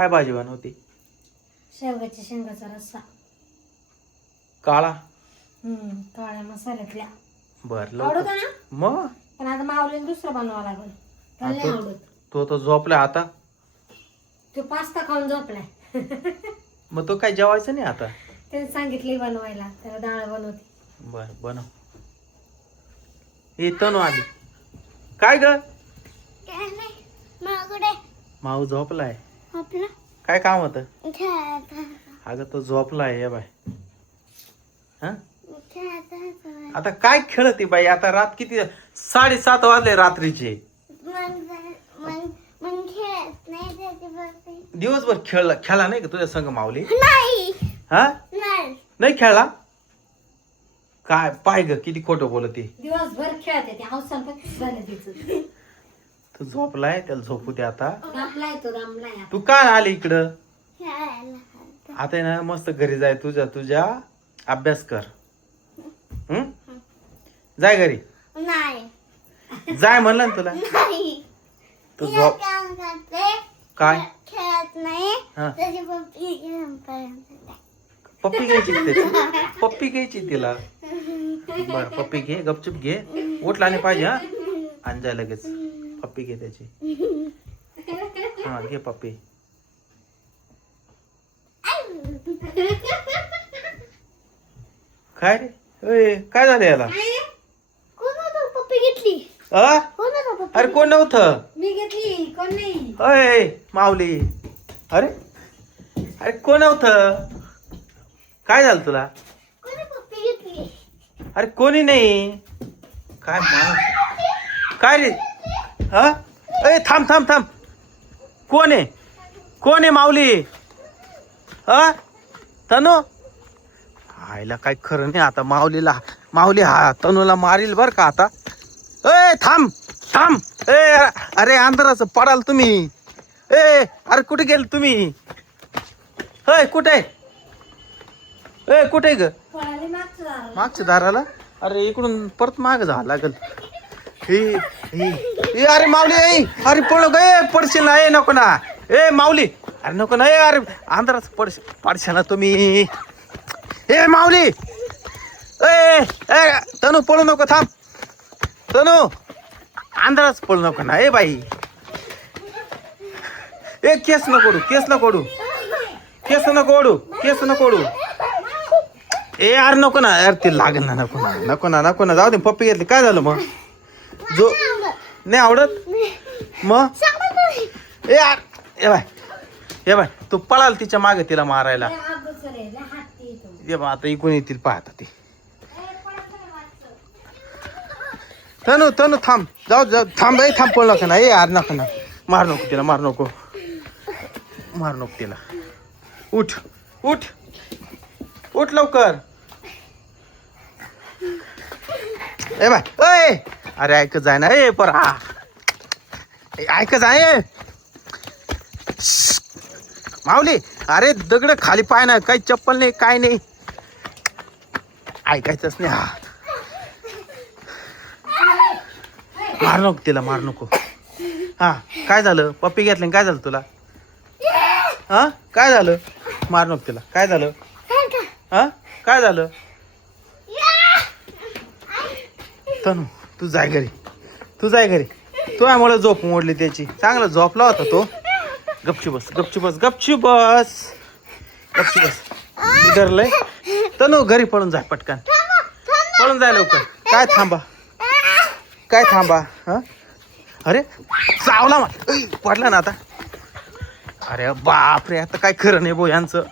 काय भाजी बनवते? शेवगाच्या शेंगाचा रस्सा. काळा? काळ्या मसाल्यातल्या. बर आवडत ना? मग पण आता मावलीने दुसरं बनवावं लागल. त्याला नाही आवडत. तो तर झोपलाय आता. तो पास्ता खाऊन झोपलाय. मग तो काय जेवायचं नाही आता? त्याने सांगितले बनवायला, त्याला डाळ बनवते. बर बनव. हे तनु आली. काय ग? माऊ झोपलाय. काय काम होत? अगं तो झोपलाय हे बाय. हा आता काय खेळते बाई? आता रात किती? 7:30 वाजले रात्रीचे. दिवसभर खेळला नाही का तुझ्या संग माऊली? हा नाही खेळला? काय पाय ग किती खोटं बोलते. दिवसभर खेळते ते हौसान पण झालं तिचं. तू झोपलाय, त्याला झोपू दे आता. दामलाय तो दामलाय. तू काय आली इकडं? आता आहे ना मस्त घरी जाय, तुझ्या अभ्यास कर. जाय घरी. नाही जाय म्हणलं ना तुला. तू झोप. काय खेळत नाही. पप्पी घ्यायची त्याची. पप्पी घ्यायची तिला. बर पप्पी घे, गपचूप घे. उठला नाही पाहिजे. हा आणि जाय लगेच. पप्पी घे त्याची. हा घे पप्पी. काय रे? काय झालं याला? पप्पी घेतली. अरे कोण नव्हतं? मी घेतली. कोण नाही. अय माऊली. अरे अरे कोण नव्हतं? काय झालं तुला? पप्पी घेतली. अरे कोणी नाही. काय माणूस? काय रे? हा अय थांब थांब थांब. कोण आहे? कोण आहे माऊली? हा तनु? आईला काय खरं नाही आता. माऊली हा तनूला मारील बर का आता. ए थांब थांब. अरे अंधाराचं पडाल तुम्ही. अरे कुठे गेल तुम्ही? कुठे? कुठे ग? मागच्या दाराला. अरे इकडून परत माग जावं लागल. अरे माऊली. अरे पळ ग. पडशील ना. नको ना. माऊली. अरे नको ना. अरे अंधाराच पडशील ना तुम्ही. माऊली. तनू पळू नको. थांब तनू. अंधाराच पळू नको ना. बाई केस नको ओढू. केस नको ओढू. केस नको ओढू. केस नको ओढू. यार नको ना यार. ते लागेल ना. नको ना नको ना नको ना. जाऊ दे. पप्पी घेतली. काय झालं मग? नाही आवडत मग? यार ये बाय तू पळाल तिच्या मागे तिला मारायला. ये बा आता इकून येतील पाहता ते. तनू थांब. जाऊ थांब. थांब पळू नका ना. यार नको ना. मार नको तिला. मार नको तिला. उठ उठ उठ लवकर. बाय अरे ऐक जाय ना. पर हा ऐक जाय. माऊली. अरे दगड खाली पाय ना. काही चप्पल नाही काय नाही. ऐकायचंच नाही. हा मार नको तिला. मार नको. हा काय झालं? पप्पी घेतली. काय झालं तुला? हा काय झालं? मार नको तिला. काय झालं? हा काय झालं? तनू तू जाय घरी. तुझ्यामुळे झोप मोडली त्याची. चांगला झोपला होता तो. गपची बस. बिघडलंय. तनू घरी पळून जाय पटकन. पळून जाय लवकर. काय थांबा. हा अरे चावला पडला ना आता. अरे बापरे. आता काय खरं नाही बो यांचं.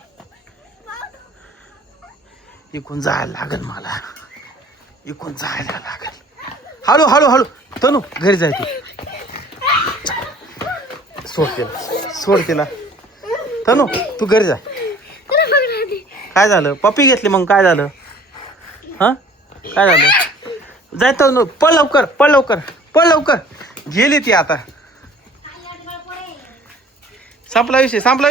इकून जायला लागल मला. हळू तनू घरी जाय तू. सोड तिला. तनू तू घरी जा. काय झालं? पप्पी घेतली मग काय झालं? हा काय झालं? जाय तनू. पळ लवकर. गेली ती आता. संपला विषय.